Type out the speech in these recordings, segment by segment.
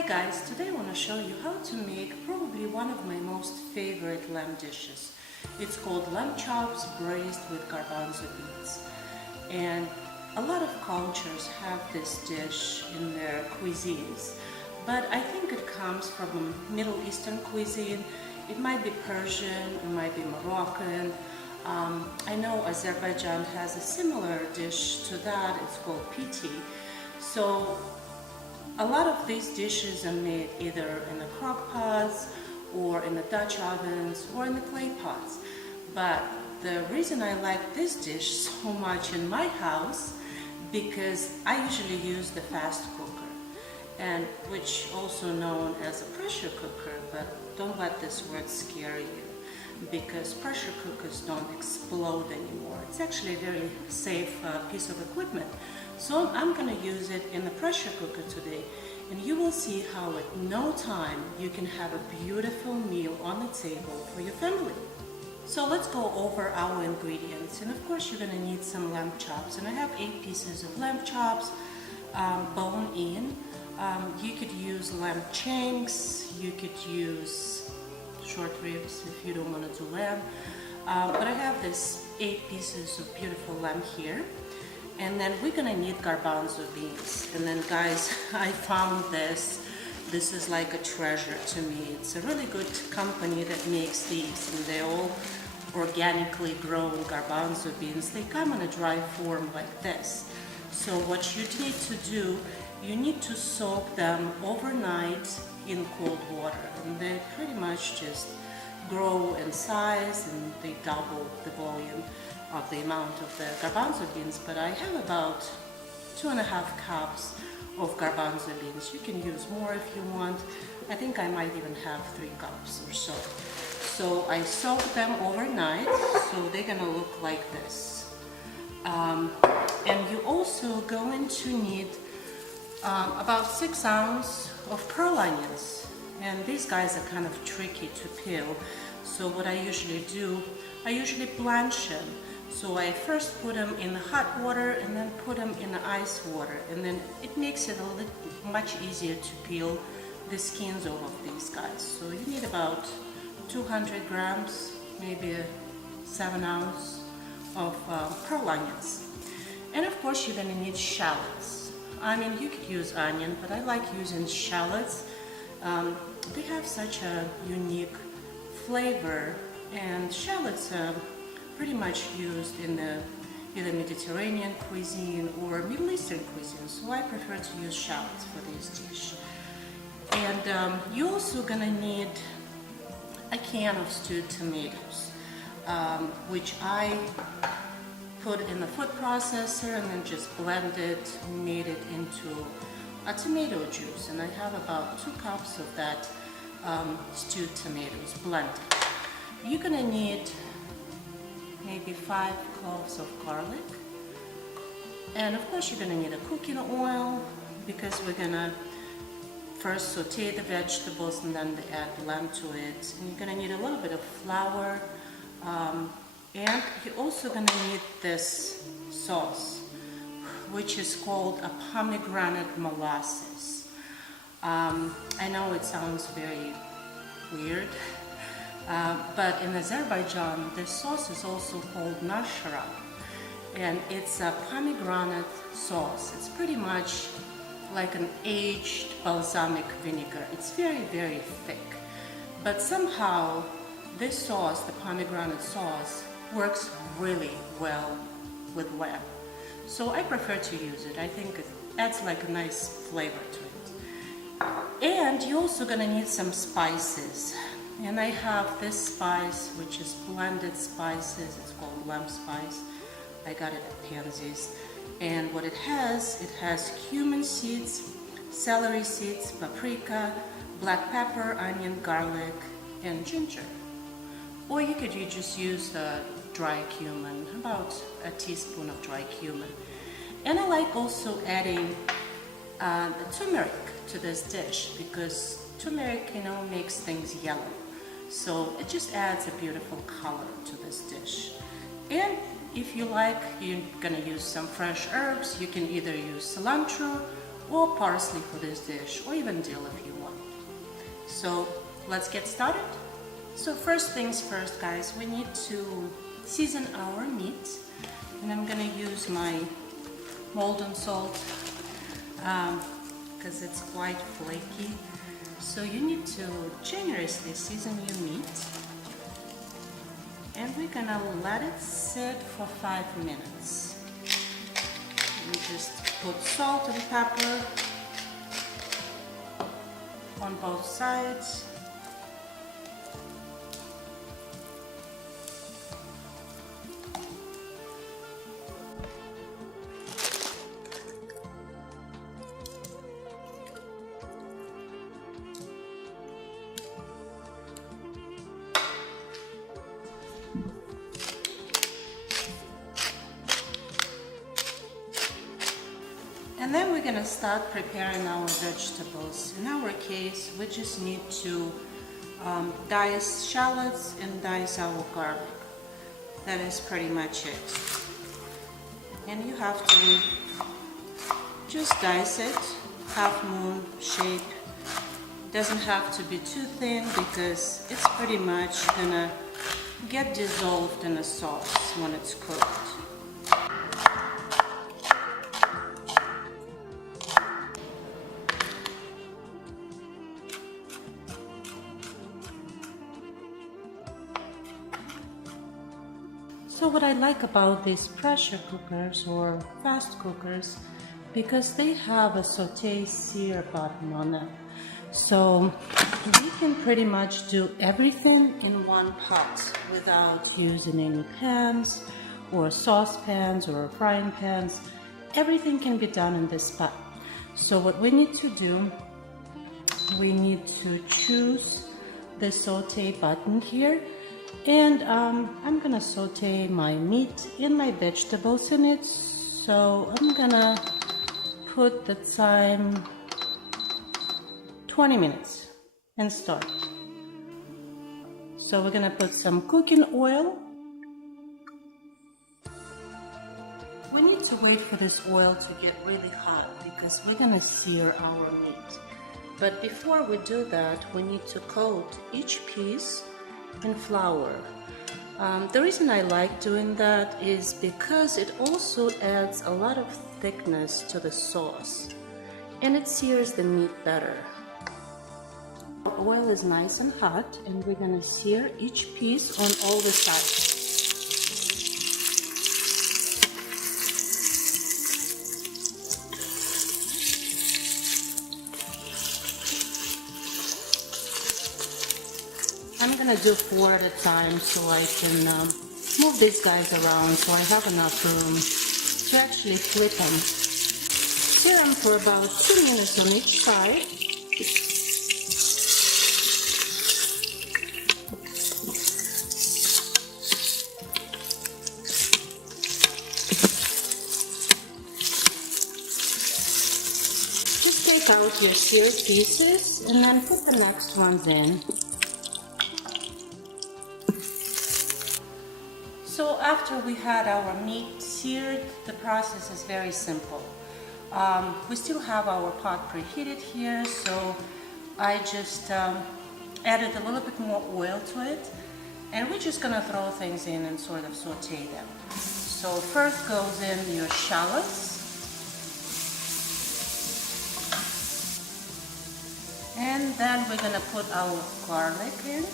Hi guys, today I want to show you how to make probably one of my most favorite lamb dishes. It's called lamb chops braised with garbanzo beans. And a lot of cultures have this dish in their cuisines, but I think it comes from a Middle Eastern cuisine. It might be Persian, it might be Moroccan. I know Azerbaijan has a similar dish to that. It's called piti. So a lot of these dishes are made either in the crock pots or in the Dutch ovens or in the clay pots. But the reason I like this dish so much in my house, because I usually use the fast cooker, and which also known as a pressure cooker, but don't let this word scare you, because pressure cookers don't explode anymore. It's actually a very safe piece of equipment. So I'm going to use it in the pressure cooker today, and you will see how at no time you can have a beautiful meal on the table for your family. So let's go over our ingredients, and of course you're going to need some lamb chops, and I have 8 pieces of lamb chops, bone in. You could use lamb shanks, you could use short ribs if you don't want to do lamb, but I have this 8 pieces of beautiful lamb here. And then we're gonna need garbanzo beans. And then guys, I found this. This is like a treasure to me. It's a really good company that makes these, and they're all organically grown garbanzo beans. They come in a dry form like this. So what you need to do, you need to soak them overnight in cold water. And they pretty much just grow in size, and they double the volume of the amount of the garbanzo beans. But I have about 2.5 cups of garbanzo beans. You can use more if you want. I think I might even have 3 cups or so. So I soak them overnight, so they're gonna look like this. And you also going to need about 6 ounces of pearl onions. And these guys are kind of tricky to peel. So what I usually do, I usually blanch them. So I first put them in the hot water and then put them in the ice water, and then it makes it a little much easier to peel the skins off of these guys. So you need about 200 grams, maybe 7 ounces of pearl onions. And of course you're gonna need shallots. I mean, you could use onion, but I like using shallots. They have such a unique flavor, and shallots are pretty much used in the either Mediterranean cuisine or Middle Eastern cuisine, so I prefer to use shallots for this dish. And you're also gonna need a can of stewed tomatoes, which I put in the food processor and then just blended, made it into a tomato juice, and I have about 2 cups of that stewed tomatoes blended. You're gonna need maybe 5 cloves of garlic, and of course you're gonna need a cooking oil, because we're gonna first saute the vegetables and then add lamb to it. And you're gonna need a little bit of flour, and you're also gonna need this sauce, which is called a pomegranate molasses. I know it sounds very weird, but in Azerbaijan, this sauce is also called nashara, and it's a pomegranate sauce. It's pretty much like an aged balsamic vinegar. It's very, very thick, but somehow this sauce, the pomegranate sauce, works really well with lamb. So I prefer to use it. I think it adds like a nice flavor to it. And you're also gonna need some spices. And I have this spice, which is blended spices. It's called lamb spice. I got it at Pansy's. And what it has cumin seeds, celery seeds, paprika, black pepper, onion, garlic, and ginger. Or you could just use dry cumin, about a teaspoon of dry cumin. And I like also adding the turmeric to this dish, because turmeric, makes things yellow. So it just adds a beautiful color to this dish. And if you like, you're gonna use some fresh herbs. You can either use cilantro or parsley for this dish, or even dill if you want. So let's get started. So first things first, guys, we need to season our meat, and I'm gonna use my molten salt because it's quite flaky. So you need to generously season your meat, and we're gonna let it sit for 5 minutes. We just put salt and pepper on both sides. And then we're gonna start preparing our vegetables. In our case, we just need to dice shallots and dice our garlic. That is pretty much it. And you have to just dice it, half moon shape. Doesn't have to be too thin because it's pretty much gonna get dissolved in the sauce when it's cooked. So what I like about these pressure cookers or fast cookers, because they have a saute sear button on them. So we can pretty much do everything in one pot without using any pans or saucepans or frying pans. Everything can be done in this pot. So what we need to do, we need to choose the saute button here. And I'm gonna saute my meat and my vegetables in it. So I'm gonna put the time 20 minutes and start. So we're gonna put some cooking oil. We need to wait for this oil to get really hot because we're gonna sear our meat. But before we do that, we need to coat each piece in flour. The reason I like doing that is because it also adds a lot of thickness to the sauce and it sears the meat better. Oil is nice and hot, and we're gonna sear each piece on all the sides. I'm gonna do 4 at a time so I can move these guys around so I have enough room to actually flip them. Sear them for about 2 minutes on each side. Just take out your seared pieces and then put the next ones in. So after we had our meat seared, the process is very simple. We still have our pot preheated here, so I just added a little bit more oil to it, and we're just gonna throw things in and sort of saute them. So first goes in your shallots, and then we're gonna put our garlic in.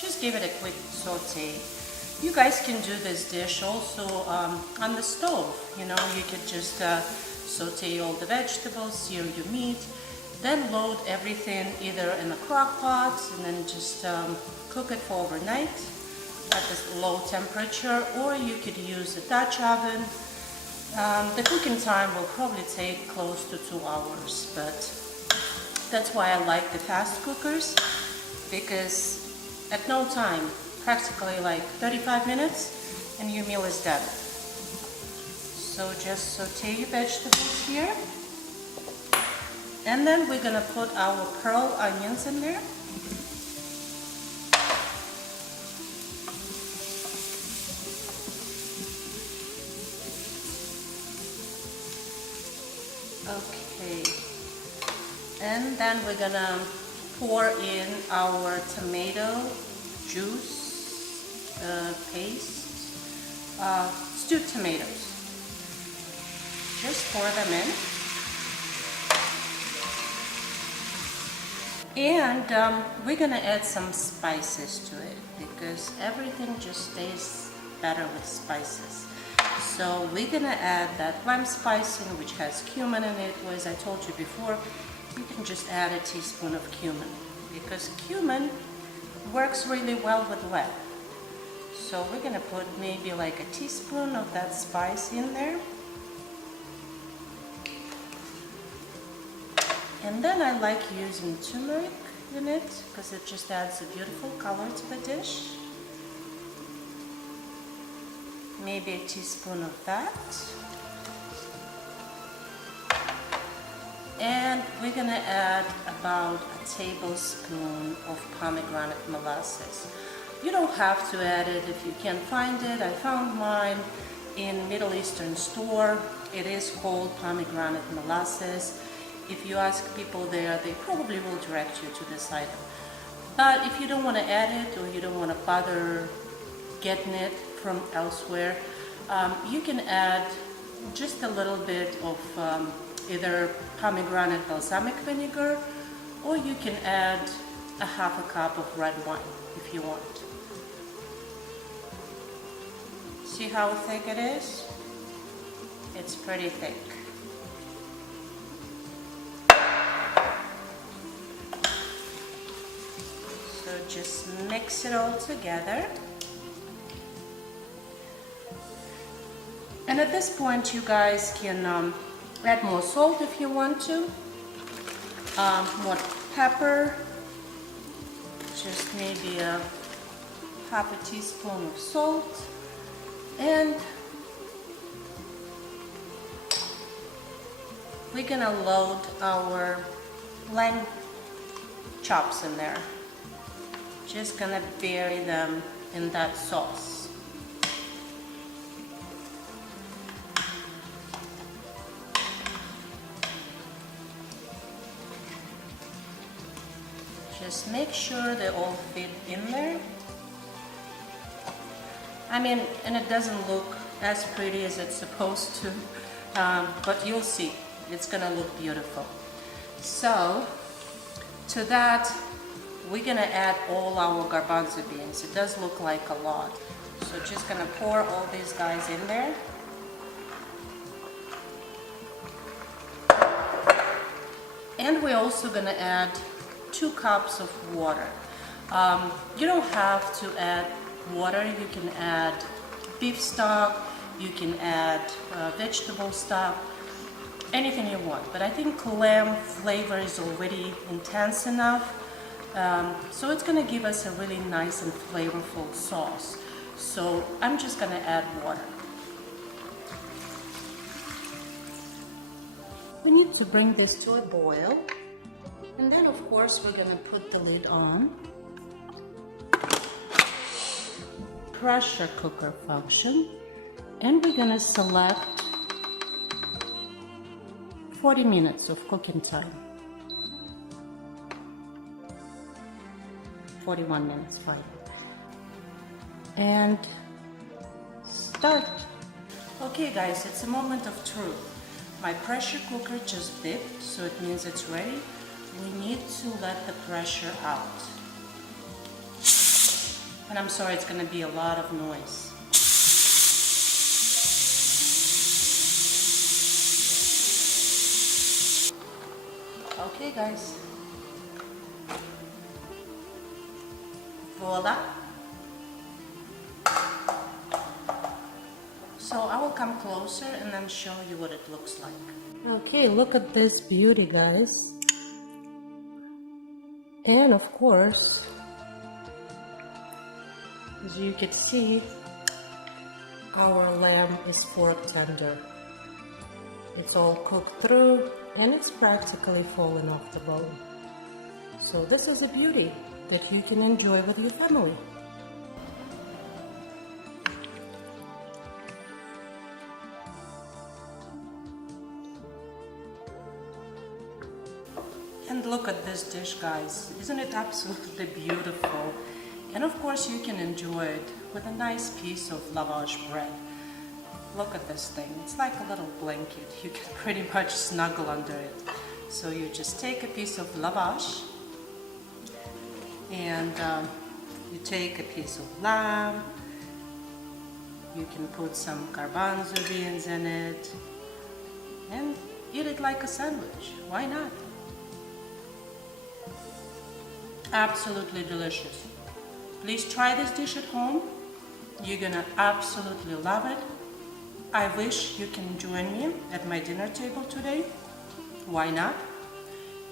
Just give it a quick saute. You guys can do this dish also on the stove. You know, you could just saute all the vegetables, sear your meat, then load everything either in a crock pot and then just cook it for overnight at this low temperature, or you could use a Dutch oven. The cooking time will probably take close to 2 hours, but that's why I like the fast cookers, because at no time, practically like 35 minutes, and your meal is done. So just saute your vegetables here. And then we're gonna put our pearl onions in there. Okay, and then we're gonna pour in our tomato juice paste, stewed tomatoes. Just pour them in. And we're gonna add some spices to it because everything just tastes better with spices. So we're gonna add that lamb spicing, which has cumin in it. Well, as I told you before, you can just add a teaspoon of cumin because cumin works really well with lamb. So we're gonna put maybe like a teaspoon of that spice in there. And then I like using turmeric in it because it just adds a beautiful color to the dish. Maybe a teaspoon of that. And we're gonna add about a tablespoon of pomegranate molasses. You don't have to add it if you can't find it. I found mine in Middle Eastern store. It is called pomegranate molasses. If you ask people there, they probably will direct you to this item. But if you don't want to add it or you don't want to bother getting it from elsewhere, you can add just a little bit of either pomegranate balsamic vinegar, or you can add a half a cup of red wine if you want. See how thick it is? It's pretty thick. So just mix it all together. And at this point you guys can add more salt if you want to, more pepper, just maybe a half a teaspoon of salt, and we're gonna load our lamb chops in there. Just gonna bury them in that sauce. Just make sure they all fit in there. I mean, and it doesn't look as pretty as it's supposed to, but you'll see, it's gonna look beautiful. So, to that, we're gonna add all our garbanzo beans. It does look like a lot. So just gonna pour all these guys in there. And we're also gonna add 2 cups of water. You don't have to add water. You can add beef stock, you can add vegetable stock, anything you want. But I think lamb flavor is already intense enough. So it's gonna give us a really nice and flavorful sauce. So I'm just gonna add water. We need to bring this to a boil. And then of course we're gonna put the lid on. Pressure cooker function. And we're gonna select 40 minutes of cooking time. 41 minutes, fine. And start. Okay guys, it's a moment of truth. My pressure cooker just beeped, so it means it's ready. We need to let the pressure out. And I'm sorry, it's gonna be a lot of noise. Okay guys. Voila. So I will come closer and then show you what it looks like. Okay, look at this beauty, guys. And of course, as you can see, our lamb is fork tender. It's all cooked through and it's practically falling off the bone. So this is a beauty that you can enjoy with your family. And look at this dish, guys. Isn't it absolutely beautiful? And of course you can enjoy it with a nice piece of lavash bread. Look at this thing. It's like a little blanket. You can pretty much snuggle under it. So you just take a piece of lavash and you take a piece of lamb. You can put some garbanzo beans in it and eat it like a sandwich. Why not? Absolutely delicious. Please try this dish at home. You're gonna absolutely love it. I wish you can join me at my dinner table today. Why not?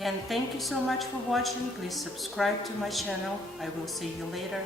And thank you so much for watching. Please subscribe to my channel. I will see you later.